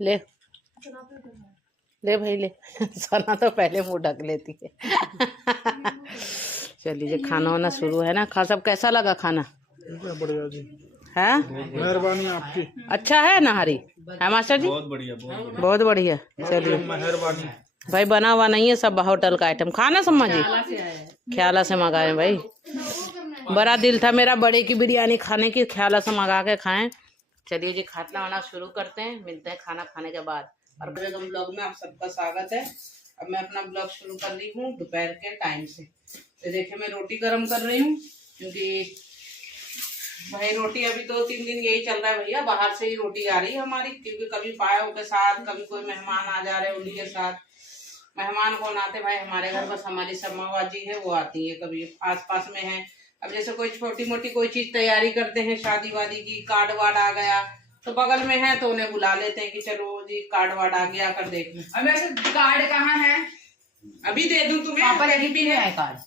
ले ले भाई ले। सना तो पहले मुंह ढक लेती है। चलिए खाना वाना शुरू है ना। खा सब कैसा लगा खाना? बढ़िया जी है, मेहरबानी आपकी। अच्छा है नहारी है मास्टर जी? बहुत बढ़िया बहुत बढ़िया। चलिए मेहरबानी। भाई बना हुआ नहीं है, सब होटल का आइटम खाना सम्मा जी ख्याला से मंगाए भाई। बड़ा दिल था मेरा बड़े की बिरयानी खाने की, ख्याला से मंगा के खाएं। चलिए जी खाना वाना शुरू करते हैं, मिलते हैं खाना खाने के बाद। और ब्लॉग में आप सबका स्वागत है। अब मैं अपना ब्लॉग शुरू कर रही हूँ दोपहर के टाइम से। तो देखिए मैं रोटी गर्म कर रही हूँ, क्योंकि भाई रोटी अभी 2-3 दिन यही चल रहा है भैया, बाहर से ही रोटी आ रही है हमारी, क्योंकि कभी पायों के साथ, कभी कोई मेहमान आ जा रहे उन्हीं के साथ। मेहमान कौन आते भाई हमारे घर, बस हमारी सम्मावाजी है वो आती है, कभी आस पास में है। अब जैसे कोई छोटी मोटी कोई चीज तैयारी करते हैं शादी वादी की, कार्ड वार्ड आ गया तो बगल में है तो उन्हें बुला लेते हैं कि चलो जी कार्ड वार्ड आ गया, आकर देख लो। अब वैसे कार्ड कहाँ है? अभी दे दूं तुम्हें? पापा लगी भी नहीं है कार्ड,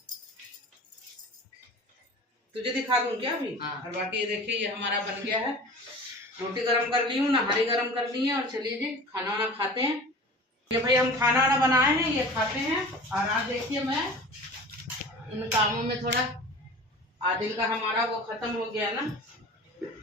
तुझे दिखा दूं क्या अभी? हाँ। और बाकी ये देखिए ये हमारा बन गया है। रोटी गरम कर ली हूँ, नहारी गरम कर ली है। और चलिए जी खाना वाना खाते हैं। ये भाई हम खाना वाना बनाए हैं, ये खाते हैं। और आज देखिए मैं इन कामों में थोड़ा आदिल का हमारा वो खत्म हो गया ना,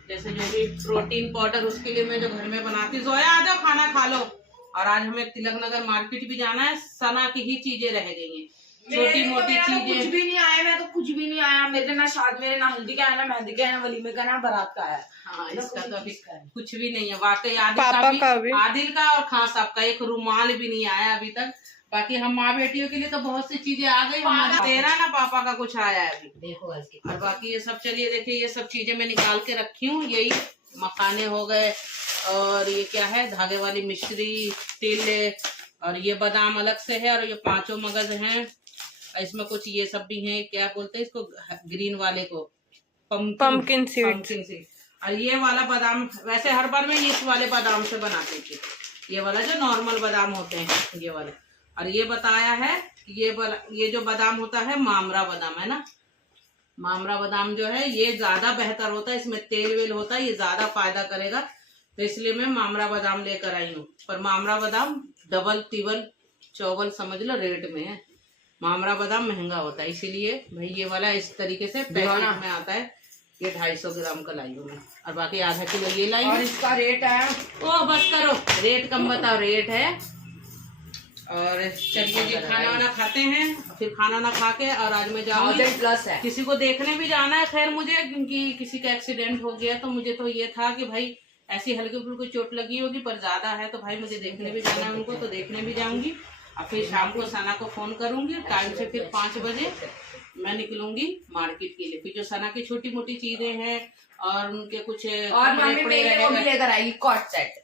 जैसे जो भी प्रोटीन पाउडर उसके लिए मैं जो घर में बनाती हूँ। जोया आ जाओ खाना खा लो। और आज हमें तिलक नगर मार्केट भी जाना है, सना की ही चीजें रह गई हैं, छोटी मोटी चीजें। कुछ भी नहीं आया, मैं तो कुछ भी नहीं आया मेरे, ना शादी मेरे, ना हल्दी का है, ना मेहंदी का है, ना वलीमे का, ना बारात का है। हाँ इसका तो अभी कुछ भी नहीं है वाकई। आदिल का और खास आपका एक रुमाल भी नहीं आया अभी तक। बाकी हम माँ बेटियों के लिए तो बहुत सी चीजें आ गई, तेरा ना पापा का कुछ आया है अभी देखो। और बाकी ये सब चलिए देखिए ये सब चीजें मैं निकाल के रखी हूँ। यही मखाने हो गए, और ये क्या है धागे वाली मिश्री, तिल, और ये बादाम अलग से है, और ये 5 मगज हैं। इसमें कुछ ये सब भी हैं, क्या बोलते हैं इसको ग्रीन वाले को, पंपकिन सीड। और ये वाला बादाम वैसे हर बार मैं इस वाले बादाम से बनाती थी, ये वाला जो नॉर्मल बादाम होते हैं ये वाले। और ये बताया है ये जो बादाम होता है मामरा बादाम है ना, मामरा बादाम जो है ये ज्यादा बेहतर होता है, इसमें तेल वेल होता है, ये ज्यादा फायदा करेगा। तो इसलिए मैं मामरा बादाम लेकर आई हूँ। पर मामरा बादाम डबल तिबल चौबल समझ लो रेट में है। मामरा बादाम महंगा होता है, इसीलिए भाई ये वाला इस तरीके से पैकेट में आता है। ये 250 ग्राम का लाई हूँ मैं, और बाकी आधा किलो ये लाई। और इसका रेट है, ओ बस करो रेट कम बताओ, रेट है। और चलिए जी खाना वाना खाते हैं, फिर खाना ना खा के और आज मैं जाऊंगी प्लस है। किसी को देखने भी जाना है। खैर मुझे क्योंकि किसी का एक्सीडेंट हो गया, तो मुझे तो ये था कि भाई ऐसी हल्की फुल्की चोट लगी होगी, पर ज्यादा है तो भाई मुझे देखने भी जाना है उनको, तो देखने भी जाऊंगी। और फिर शाम को सना को फोन करूंगी टाइम से, फिर 5 बजे मैं निकलूंगी मार्केट के लिए। फिर जो सना की छोटी मोटी चीजें हैं और उनके कुछ और मम्मी मेरे लिए वो भी लेकर आएगी कॉट सेट।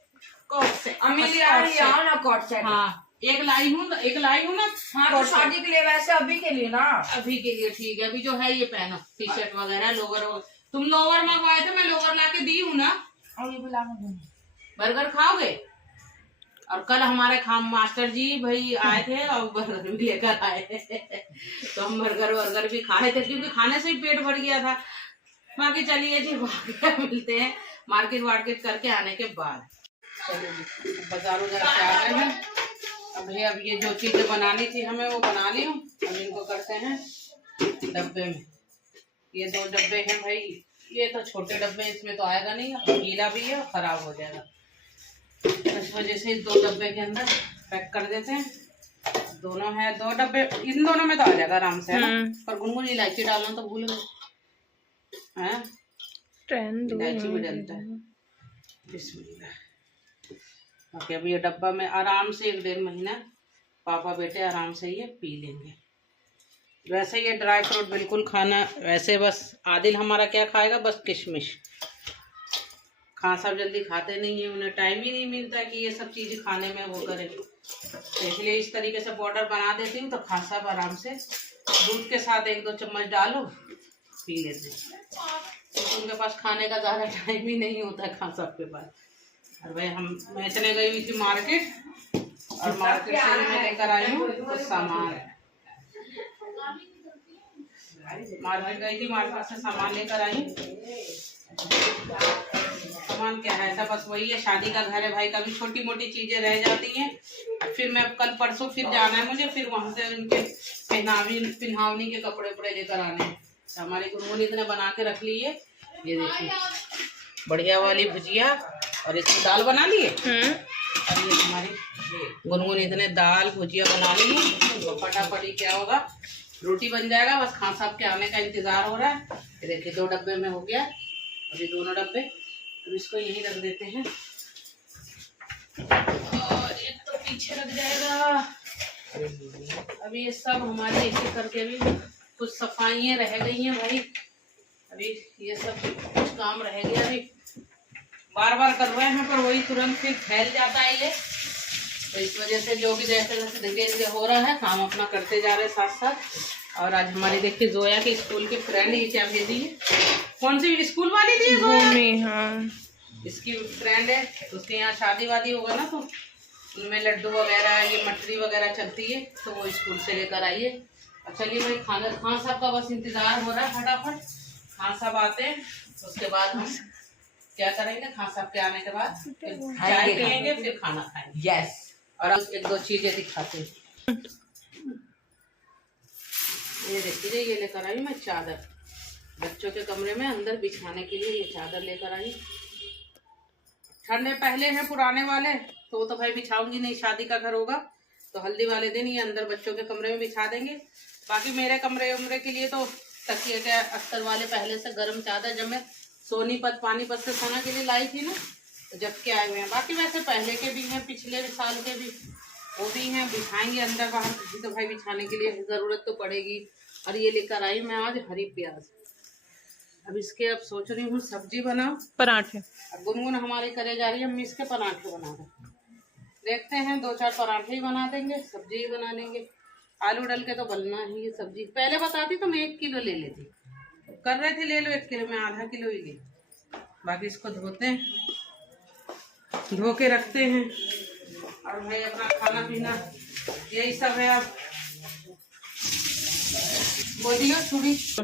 अम्मी ले आ रही है ना कॉट सेट। हाँ एक लाई हूँ ना। हाँ तो शादी के लिए, वैसे अभी के लिए ना, अभी के लिए ठीक है। अभी जो है ये पहनो टी शर्ट वगैरह, लोवर। तुम लोवर मंगवाए थे, मैं लोवर ला के दी हूँ ना। और ये बुला बर्गर खाओगे? और कल हमारे मास्टर जी भाई आए थे और बर्गर भी लेकर आए तो हम बर्गर भी खाए थे, क्योंकि खाने से ही पेट भर गया था। बाकी चलिए जी मिलते हैं मार्केट वार्केट करके आने के बाद। चलिए जी बाजारों से आ गए हैं। अब ये जो चीजें बनानी थी हमें वो बना ली हूँ। अब इनको करते हैं डब्बे में। ये 2 डब्बे हैं भाई, ये तो छोटे डब्बे, इसमें तो आएगा नहीं, गीला भी है और खराब हो जाएगा। इस वजह से इस 2 डब्बे के अंदर पैक कर देते हैं। दोनों है 2 डब्बे, इन दोनों में तो आ जाएगा आराम से, है ना? पर गुनगुन इलायची डालना तो भूल गए हैं, इलायची भी डालता है। बिस्मिल्लाह। ओके अब ये डब्बा में आराम से 1-1.5 महीना पापा बेटे आराम से ये पी लेंगे। वैसे ये ड्राई फ्रूट बिल्कुल खाना, वैसे बस आदिल हमारा क्या खाएगा, बस किशमिश। खां सब जल्दी खाते नहीं है, उन्हें टाइम ही नहीं मिलता कि ये सब चीज़ खाने में वो करें। तो इसलिए इस तरीके से पाउडर बना देती हूँ, तो खां सब आराम से दूध के साथ 1-2 चम्मच डालो पी लेते हैं। तो उनके पास खाने का ज़्यादा टाइम ही नहीं होता खां सब के पास। और भाई मैं चले गई हुई थी मार्केट, और मार्केट से मैं लेकर आई हूँ कुछ सामान। मार्केट गई थी, मार्केट से सामान लेकर आई। सामान क्या है, ऐसा बस वही है, शादी का घर है भाई, कभी छोटी मोटी चीजें रह जाती हैं। फिर मैं कल परसों फिर जाना है मुझे, फिर वहां से उनके पिन्हावनी के कपड़े उपड़े लेकर आने हैं। तो हमारे गुनगुन इतने बना के रख लिए, ये देखिए बढ़िया वाली भुजिया, और इसकी दाल बना लिए। और ये हमारी गुनगुन इतने दाल भुजिया बना ली है, तो फटाफटी क्या होगा, रोटी बन जाएगा। बस खान साहब के आने का इंतजार हो रहा है। ये देखिए 2 डब्बे में हो गया, अभी दोनों डब्बे, अब इसको यहीं रख देते हैं और ये तो पीछे रख जाएगा। अभी ये सब हमारे ऐसे करके भी कुछ सफाइयाँ रह गई हैं भाई, अभी ये सब कुछ काम रह गया, अभी बार बार कर रहे हैं पर वही तुरंत फिर फैल जाता है ये, तो इस वजह से जो भी जैसे जैसे धीरे धीरे हो रहा है काम अपना करते जा रहे हैं साथ साथ। और आज हमारी देखिए जोया के स्कूल के फ्रेंड ये क्या भेजी है, कौन सी स्कूल वाली थी जोया? हाँ। इसकी फ्रेंड है, तो उसके यहाँ शादी वादी होगा ना, तो उनमें लड्डू वगैरह ये मठरी वगैरह चलती है, तो वो स्कूल से लेकर आई है। और चलिए भाई खान साहब का बस इंतजार हो रहा है, फटाफट खान साहब आते हैं तो उसके बाद हम क्या करेंगे, खान साहब के आने के बाद चाय पियेंगे, फिर खाना खाएंगे। यस, और अब 1-2 चीजें दिखाते हैं। ये देखिए ये लेकर आई मैं चादर, बच्चों के कमरे में अंदर बिछाने के लिए ये चादर लेकर आई। ठंडे पहले हैं पुराने वाले, तो वो तो भाई बिछाऊंगी नहीं, शादी का घर होगा तो हल्दी वाले दिन ये अंदर बच्चों के कमरे में बिछा देंगे। बाकी मेरे कमरे उमरे के लिए तो तकिए के अस्तर वाले पहले से गर्म चादर, जब मैं सोनीपत पानीपत से सोना के लिए लाई थी ना, तो जब के आए हुए हैं। बाकी वैसे पहले के भी हैं, पिछले साल के भी, वो भी हैं, बिछाएंगे अंदर बाहर किसी तो भाई बिछाने के लिए जरूरत तो पड़ेगी। और ये लेकर आई मैं आज हरी प्याज, अब इसके अब सोच रही हूँ सब्जी बनाओ, पराठे। अब गुनगुन हमारी करे जा रही है अम्मी इसके पराठे बना रहे, देखते हैं 2-4 पराठे ही बना देंगे, सब्जी ही बना लेंगे। आलू डल के तो बनना ही है सब्जी, पहले बताती तो मैं 1 किलो ले लेती, कर रहे थे ले लो 1 किलो में, आधा किलो ही ले। बाकी इसको धोते हैं, धो के रखते हैं, और भाई अपना खाना पीना यही सब है। अब बोलियो थोड़ी इस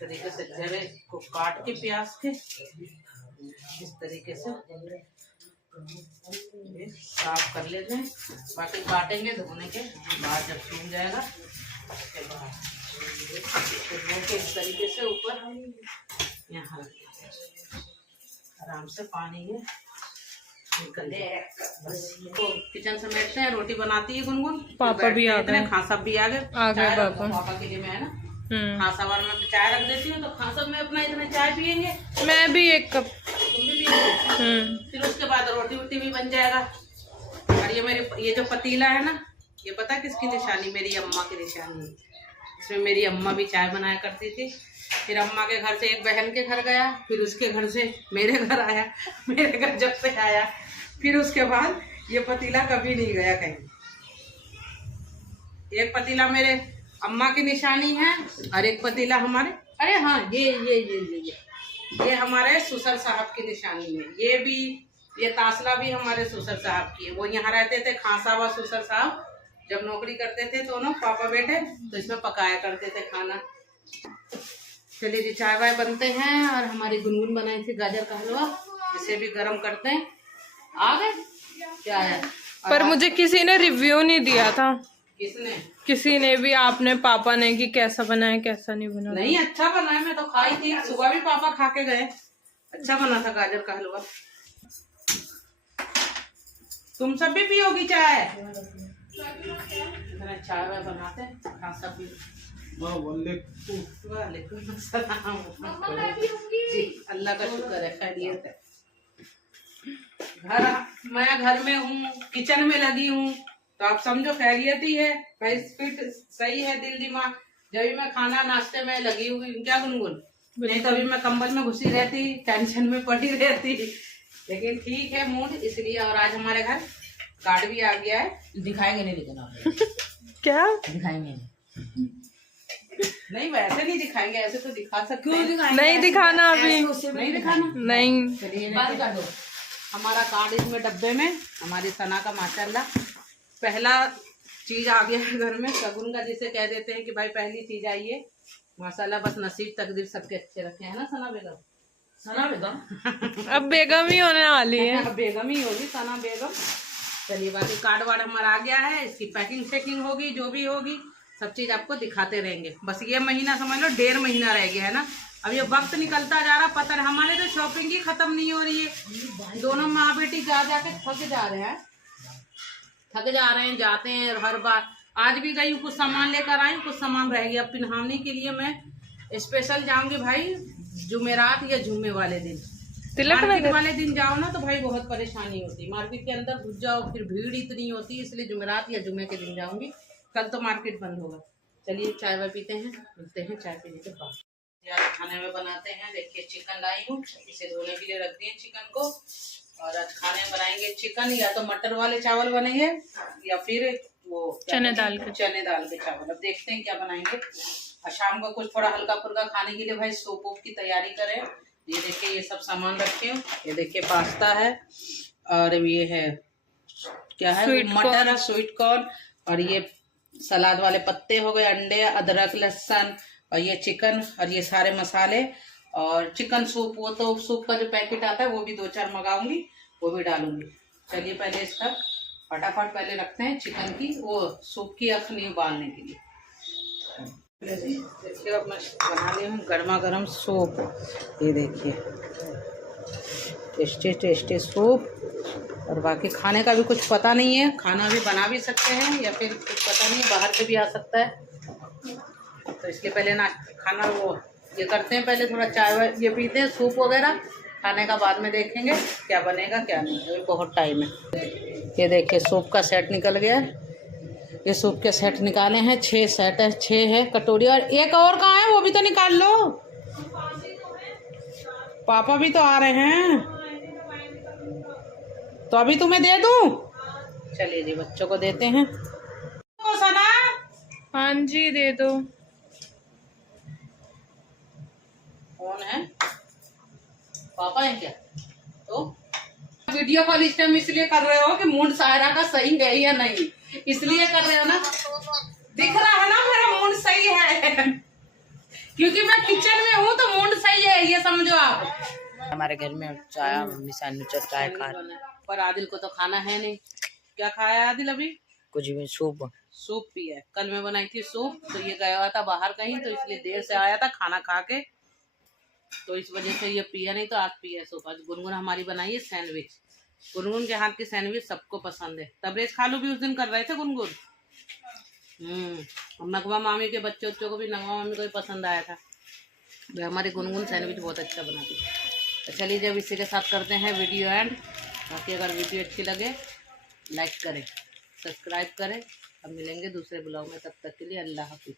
तरीके से जरे को काट के प्याज के इस तरीके से साफ कर लेते हैं। बाकी काटेंगे धोने के बाद, जब सूख जाएगा उसके बाद धो के इस तरीके से ऊपर यहाँ आराम से पानी है निकल जाए। बस तो किचन समेटते हैं, रोटी बनाती है गुनगुन, पापा भी आ गए, खान साहब भी आ गए पापा के लिए मैं है ना खान साहब में चाय रख देती हूँ, तो खान साहब में अपना इतने चाय पियेंगे, मैं भी 1 कप, तुम भी पियेंगे, फिर उसके बाद रोटी वोटी भी बन जाएगा। और ये मेरे ये जो पतीला है ना, ये पता किसकी निशानी, मेरी अम्मा की निशानी है। इसमें मेरी अम्मा भी चाय बनाया करती थी, फिर अम्मा के घर से एक बहन के घर गया, फिर उसके घर से मेरे घर आया, मेरे घर जब से आया फिर उसके बाद ये पतीला कभी नहीं गया कहीं। एक पतीला मेरे अम्मा की निशानी है और एक पतीला हमारे, अरे हाँ ये हमारे सुसर साहब की निशानी है। ये भी, ये तासला भी हमारे सुसर साहब की है। वो यहाँ रहते थे, खान साहब और सुसर साहब जब नौकरी करते थे दोनों पापा बेटे, तो इसमें पकाया करते थे खाना। चलिए जी चाय वाय बनते हैं, और हमारी गुनगुन बनाई थी गाजर का हलवा, इसे भी गर्म करते हैं। आ गए क्या है, पर मुझे किसी ने रिव्यू नहीं दिया था। किसने? किसी ने भी, आपने, पापा ने, कि कैसा बना है कैसा नहीं बना। नहीं अच्छा बना है, मैं तो खाई थी, सुबह भी पापा खा के गए, अच्छा बना था गाजर का हलवा। तुम सब भी पियोगी चाय? चाय वाय बनाते हैं, हाँ सब भी। वालेकुम सलाम जी, अल्लाह का शुक्र है खैरियत है। मैं घर में हूँ, किचन में लगी हूँ, तो आप समझो खैरियत ही है भाई, फिट सही है दिल दिमाग। जब मैं खाना नाश्ते में लगी हुई क्या गुनगुन, नहीं तो अभी मैं कंबल में घुसी रहती, टेंशन में पड़ी रहती, लेकिन ठीक है मूड इसलिए। और आज हमारे घर कार्ड भी आ गया है, दिखाएंगे नहीं लेकिन क्या दिखाएंगे नहीं, वैसे नहीं दिखाएंगे, ऐसे तो दिखा सकते हैं। नहीं दिखाना अभी, नहीं दिखाना, नहीं। चलिए बंद कर दो। हमारा कार्ड इसमें डब्बे में, हमारी सना का माशाल्लाह पहला चीज आ गया है घर में, शगुन का जिसे कह देते हैं कि भाई पहली चीज आई है, माशाल्लाह, बस नसीब तकदीर सबके अच्छे रखे हैं ना सना बेगम। सना बेगम अब बेगम ही होने वाली है। बेगम ही होगी सना बेगम। चलिए, बाकी कार्ड वार्ड हमारा आ गया है, इसकी पैकिंग शेकिंग होगी, जो भी होगी सब चीज आपको दिखाते रहेंगे। बस ये महीना समझ लो 1.5 महीना रह गया है ना, अब ये वक्त निकलता जा रहा, पता है हमारे तो शॉपिंग ही खत्म नहीं हो रही है। दोनों माँ बेटी जा जाके थक जा रहे हैं, जाते हैं हर बार। आज भी गई हूँ, कुछ सामान लेकर आई, कुछ सामान रह गया। पिन्हाने के लिए मैं स्पेशल जाऊंगी भाई जुमेरात या जुम्मे वाले दिन। तिलक मार्केट नगर वाले दिन जाओ ना तो भाई बहुत परेशानी होती है, मार्केट के अंदर घुस जाओ फिर भीड़ इतनी होती है, इसलिए जुमेरात या जुम्मे के दिन जाऊंगी। कल तो मार्केट बंद होगा। चलिए चाय वाय पीते हैं, मिलते हैं चाय पीने के बाद। यार खाने में बनाते हैं, देखिए चिकन लाई हूँ, इसे धोने के लिए रख दिए चिकन को। और आज खाने में बनाएंगे चिकन, या तो मटर वाले चावल बनेंगे या फिर वो चने दाल के चावल। अब देखते हैं क्या बनाएंगे। और शाम को कुछ थोड़ा हल्का फुल्का खाने के लिए भाई सूप वूप की तैयारी करें। ये देखिए ये सब सामान रखे हूँ, ये देखिए पास्ता है, और ये है क्या है, मटर है, स्वीट कॉर्न, और ये सलाद वाले पत्ते हो गए, अंडे, अदरक, लहसुन, और ये चिकन, और ये सारे मसाले, और चिकन सूप, वो तो सूप का जो पैकेट आता है वो भी 2-4 मंगाऊंगी, वो भी डालूंगी। चलिए पहले इसका फटाफट पहले रखते हैं चिकन की वो सूप की अखनी उबालने के लिए। देखिए अब मैं बना ली हूँ गर्मा गर्म सूप, ये देखिए टेस्टी टेस्टी सूप। और बाकी खाने का भी कुछ पता नहीं है, खाना भी बना भी सकते हैं या फिर कुछ पता नहीं है, बाहर से भी आ सकता है। तो इसलिए पहले ना खाना वो ये करते हैं, पहले थोड़ा चाय वाय ये पीते हैं, सूप वगैरह। खाने का बाद में देखेंगे क्या बनेगा क्या नहीं, अभी बहुत टाइम है। ये देखिए सूप का सेट निकल गया है, ये सूप के सेट निकाले हैं, 6 सेट है, 6 है कटोरी, और एक और कहाँ है वो भी तो निकाल लो, पापा भी तो आ रहे हैं, तो अभी तुम्हें दे दूं। चलिए जी बच्चों को देते हैं। तो सना, हाँ जी दे दो। कौन है, पापा है क्या? तो वीडियो कॉल इस टाइम इसलिए कर रहे हो कि मूड सायरा का सही है या नहीं, इसलिए कर रहे हो ना, दिख रहा है ना मेरा मूड सही है क्योंकि मैं किचन में हूँ तो मूड सही है, ये समझो आप। हमारे घर में चाय, मम्मी सानू चाय खा रही, पर आदिल को तो खाना है नहीं। क्या खाया आदिल अभी? कुछ भी सूप पिया है। कल मैं बनाई थी सूप, तो ये गया हुआ था बाहर कहीं, तो इसलिए देर से आया था खाना खा के, तो इस वजह से ये पिया, नहीं तो आज पिया सूप। आज गुनगुन हमारी बनाई है सैंडविच, गुनगुन के हाथ की सैंडविच सबको पसंद है। तबरेज खालू भी उस दिन कर रहे थे गुनगुन। नगमा मामी के बच्चों को भी नगमा मामी को भी पसंद आया था। हमारी गुनगुन सैंडविच बहुत अच्छा बनाती है। तो चलिए जब इसी के साथ करते हैं वीडियो एंड। बाकी अगर वीडियो अच्छी लगे लाइक करें, सब्सक्राइब करें। अब मिलेंगे दूसरे ब्लॉग में, तब तक के लिए अल्लाह हाफिज़।